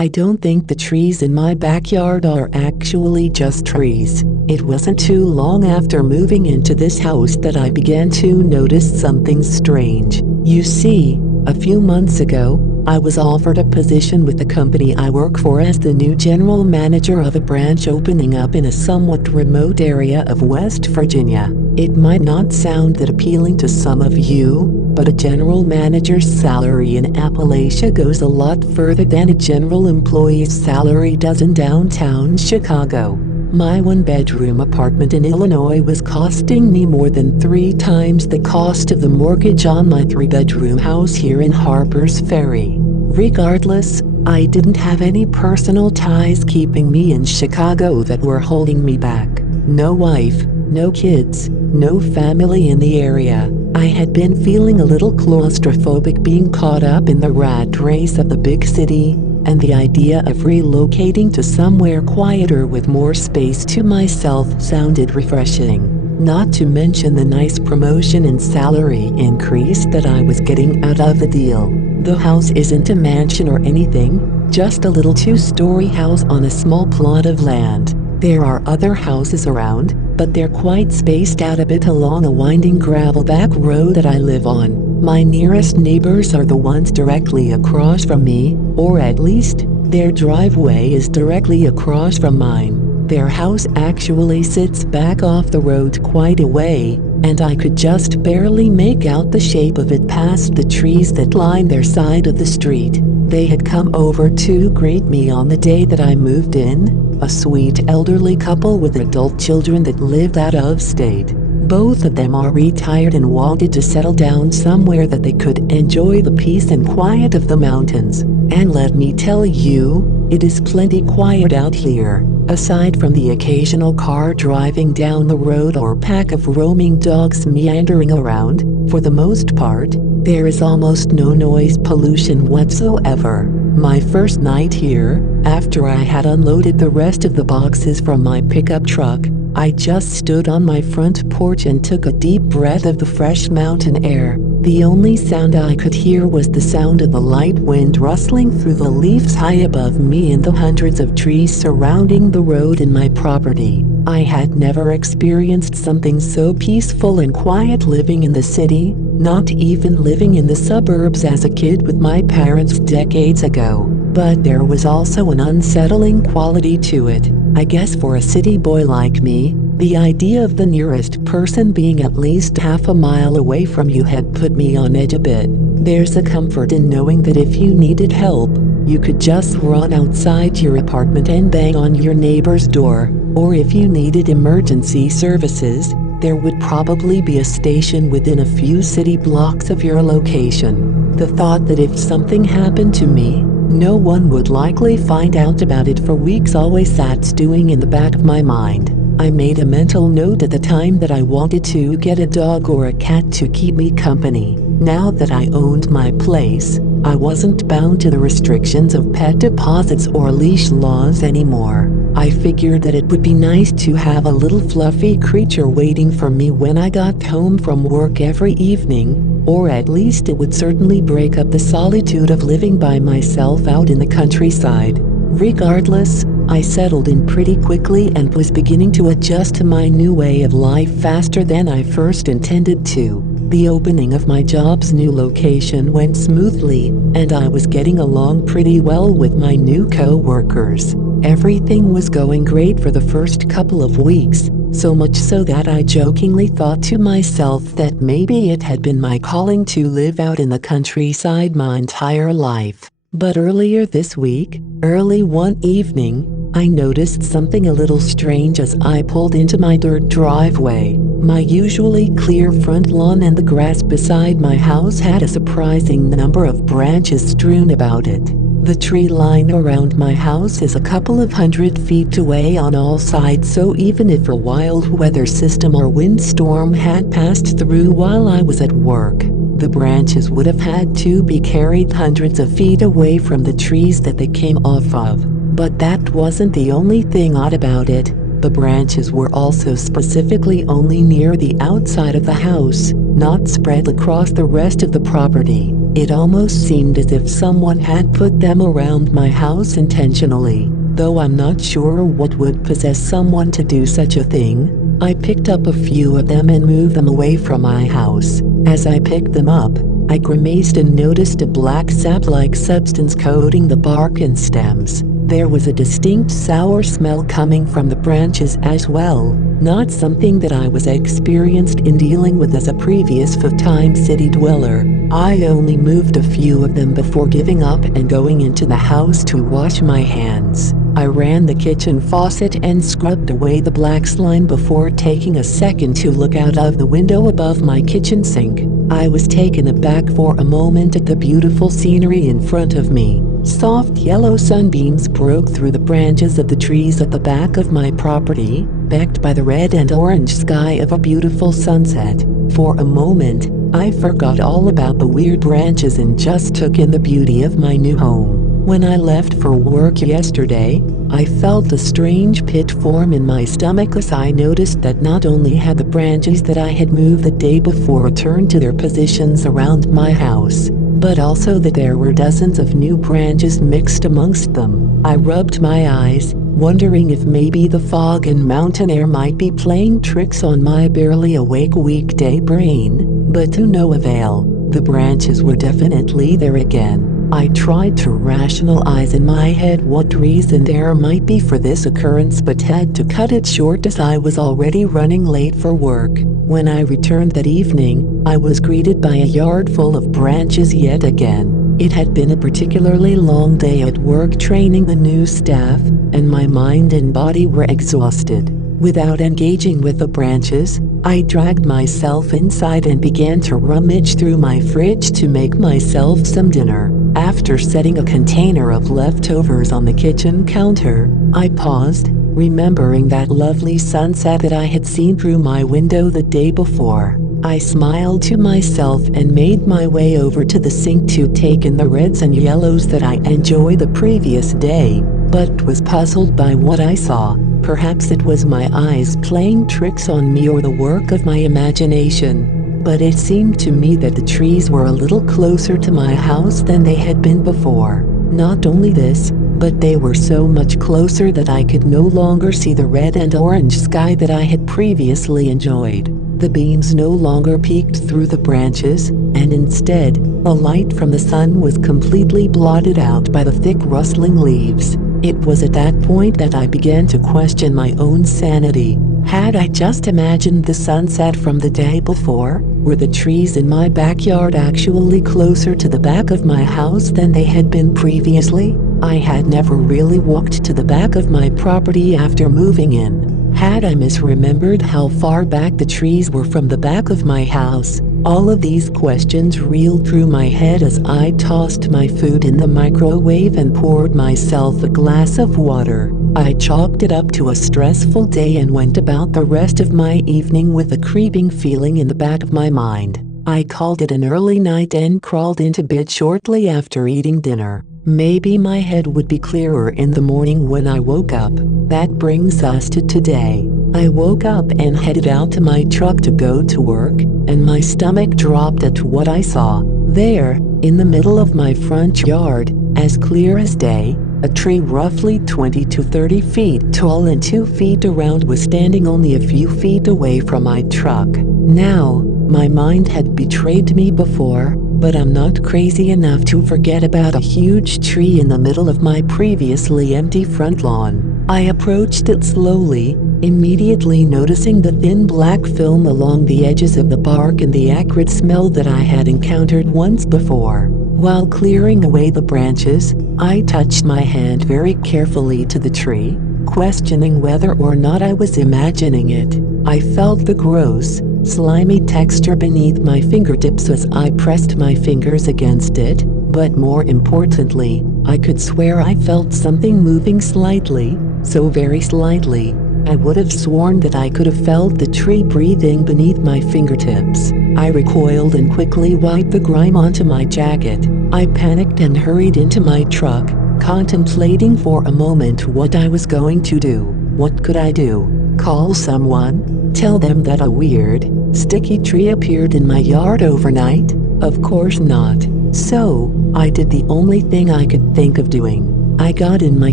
I don't think the trees in my backyard are actually just trees. It wasn't too long after moving into this house that I began to notice something strange. You see, a few months ago, I was offered a position with the company I work for as the new general manager of a branch opening up in a somewhat remote area of West Virginia. It might not sound that appealing to some of you, but a general manager's salary in Appalachia goes a lot further than a general employee's salary does in downtown Chicago. My one-bedroom apartment in Illinois was costing me more than 3 times the cost of the mortgage on my 3-bedroom house here in Harper's Ferry. Regardless, I didn't have any personal ties keeping me in Chicago that were holding me back. No wife, no kids, no family in the area. I had been feeling a little claustrophobic being caught up in the rat race of the big city, and the idea of relocating to somewhere quieter with more space to myself sounded refreshing. Not to mention the nice promotion and salary increase that I was getting out of the deal. The house isn't a mansion or anything, just a little 2-story house on a small plot of land. There are other houses around, but they're quite spaced out a bit along a winding gravel back road that I live on. My nearest neighbors are the ones directly across from me, or at least, their driveway is directly across from mine. Their house actually sits back off the road quite a way, and I could just barely make out the shape of it past the trees that line their side of the street. They had come over to greet me on the day that I moved in, a sweet elderly couple with adult children that lived out of state. Both of them are retired and wanted to settle down somewhere that they could enjoy the peace and quiet of the mountains. And let me tell you, it is plenty quiet out here. Aside from the occasional car driving down the road or pack of roaming dogs meandering around, for the most part, there is almost no noise pollution whatsoever. My first night here, after I had unloaded the rest of the boxes from my pickup truck, I just stood on my front porch and took a deep breath of the fresh mountain air. The only sound I could hear was the sound of the light wind rustling through the leaves high above me and the hundreds of trees surrounding the road and my property. I had never experienced something so peaceful and quiet living in the city, not even living in the suburbs as a kid with my parents decades ago. But there was also an unsettling quality to it. I guess for a city boy like me, the idea of the nearest person being at least half a mile away from you had put me on edge a bit. There's a comfort in knowing that if you needed help, you could just run outside your apartment and bang on your neighbor's door, or if you needed emergency services, there would probably be a station within a few city blocks of your location. The thought that if something happened to me, no one would likely find out about it for weeks always sat stewing in the back of my mind. I made a mental note at the time that I wanted to get a dog or a cat to keep me company. Now that I owned my place, I wasn't bound to the restrictions of pet deposits or leash laws anymore. I figured that it would be nice to have a little fluffy creature waiting for me when I got home from work every evening, or at least it would certainly break up the solitude of living by myself out in the countryside. Regardless, I settled in pretty quickly and was beginning to adjust to my new way of life faster than I first intended to. The opening of my job's new location went smoothly, and I was getting along pretty well with my new co-workers. Everything was going great for the first couple of weeks, so much so that I jokingly thought to myself that maybe it had been my calling to live out in the countryside my entire life. But earlier this week, early one evening, I noticed something a little strange as I pulled into my dirt driveway. My usually clear front lawn and the grass beside my house had a surprising number of branches strewn about it. The tree line around my house is a couple of 100 feet away on all sides, so even if a wild weather system or windstorm had passed through while I was at work, the branches would have had to be carried hundreds of feet away from the trees that they came off of. But that wasn't the only thing odd about it. The branches were also specifically only near the outside of the house, not spread across the rest of the property. It almost seemed as if someone had put them around my house intentionally. Though I'm not sure what would possess someone to do such a thing, I picked up a few of them and moved them away from my house. As I picked them up, I grimaced and noticed a black sap-like substance coating the bark and stems. There was a distinct sour smell coming from the branches as well, not something that I was experienced in dealing with as a previous full-time city dweller. I only moved a few of them before giving up and going into the house to wash my hands. I ran the kitchen faucet and scrubbed away the black slime before taking a second to look out of the window above my kitchen sink. I was taken aback for a moment at the beautiful scenery in front of me. Soft yellow sunbeams broke through the branches of the trees at the back of my property, backed by the red and orange sky of a beautiful sunset. For a moment, I forgot all about the weird branches and just took in the beauty of my new home. When I left for work yesterday, I felt a strange pit form in my stomach as I noticed that not only had the branches that I had moved the day before returned to their positions around my house, but also that there were dozens of new branches mixed amongst them. I rubbed my eyes, wondering if maybe the fog and mountain air might be playing tricks on my barely awake weekday brain, but to no avail. The branches were definitely there again. I tried to rationalize in my head what reason there might be for this occurrence but had to cut it short as I was already running late for work. When I returned that evening, I was greeted by a yard full of branches yet again. It had been a particularly long day at work training the new staff, and my mind and body were exhausted. Without engaging with the branches, I dragged myself inside and began to rummage through my fridge to make myself some dinner. After setting a container of leftovers on the kitchen counter, I paused, remembering that lovely sunset that I had seen through my window the day before. I smiled to myself and made my way over to the sink to take in the reds and yellows that I enjoyed the previous day, but was puzzled by what I saw. Perhaps it was my eyes playing tricks on me or the work of my imagination, but it seemed to me that the trees were a little closer to my house than they had been before. Not only this, but they were so much closer that I could no longer see the red and orange sky that I had previously enjoyed. The beams no longer peeked through the branches, and instead, the light from the sun was completely blotted out by the thick rustling leaves. It was at that point that I began to question my own sanity. Had I just imagined the sunset from the day before? Were the trees in my backyard actually closer to the back of my house than they had been previously? I had never really walked to the back of my property after moving in. Had I misremembered how far back the trees were from the back of my house? All of these questions reeled through my head as I tossed my food in the microwave and poured myself a glass of water. I chalked it up to a stressful day and went about the rest of my evening with a creeping feeling in the back of my mind. I called it an early night and crawled into bed shortly after eating dinner. Maybe my head would be clearer in the morning when I woke up. That brings us to today. I woke up and headed out to my truck to go to work, and my stomach dropped at what I saw. There, in the middle of my front yard, as clear as day, a tree roughly 20 to 30 feet tall and 2 feet around was standing only a few feet away from my truck. Now, my mind had betrayed me before, but I'm not crazy enough to forget about a huge tree in the middle of my previously empty front lawn. I approached it slowly, immediately noticing the thin black film along the edges of the bark and the acrid smell that I had encountered once before. While clearing away the branches, I touched my hand very carefully to the tree, questioning whether or not I was imagining it. I felt the gross, slimy texture beneath my fingertips as I pressed my fingers against it, but more importantly, I could swear I felt something moving slightly, so very slightly. I would have sworn that I could have felt the tree breathing beneath my fingertips. I recoiled and quickly wiped the grime onto my jacket. I panicked and hurried into my truck, contemplating for a moment what I was going to do. What could I do? call someone? Tell them that a weird, sticky tree appeared in my yard overnight? Of course not. So, I did the only thing I could think of doing. I got in my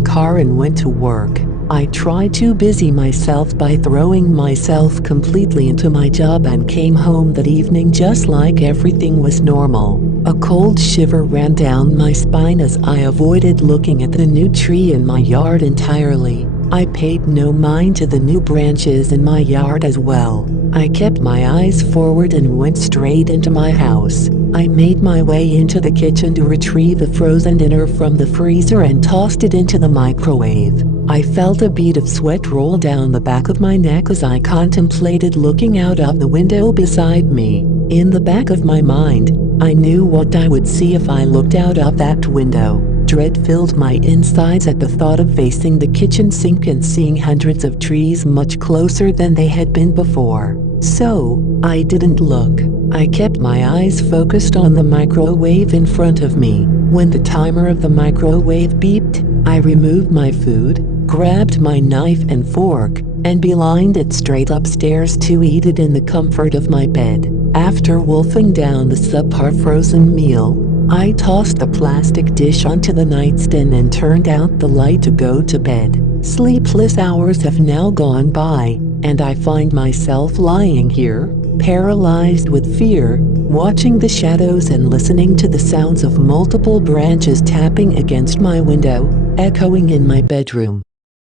car and went to work. I tried to busy myself by throwing myself completely into my job and came home that evening just like everything was normal. A cold shiver ran down my spine as I avoided looking at the new tree in my yard entirely. I paid no mind to the new branches in my yard as well. I kept my eyes forward and went straight into my house. I made my way into the kitchen to retrieve a frozen dinner from the freezer and tossed it into the microwave. I felt a bead of sweat roll down the back of my neck as I contemplated looking out of the window beside me. In the back of my mind, I knew what I would see if I looked out of that window. Dread filled my insides at the thought of facing the kitchen sink and seeing hundreds of trees much closer than they had been before. So, I didn't look. I kept my eyes focused on the microwave in front of me. When the timer of the microwave beeped, I removed my food, grabbed my knife and fork, and beelined it straight upstairs to eat it in the comfort of my bed. After wolfing down the subpar frozen meal, I tossed the plastic dish onto the nightstand and turned out the light to go to bed. Sleepless hours have now gone by, and I find myself lying here, paralyzed with fear, watching the shadows and listening to the sounds of multiple branches tapping against my window, echoing in my bedroom.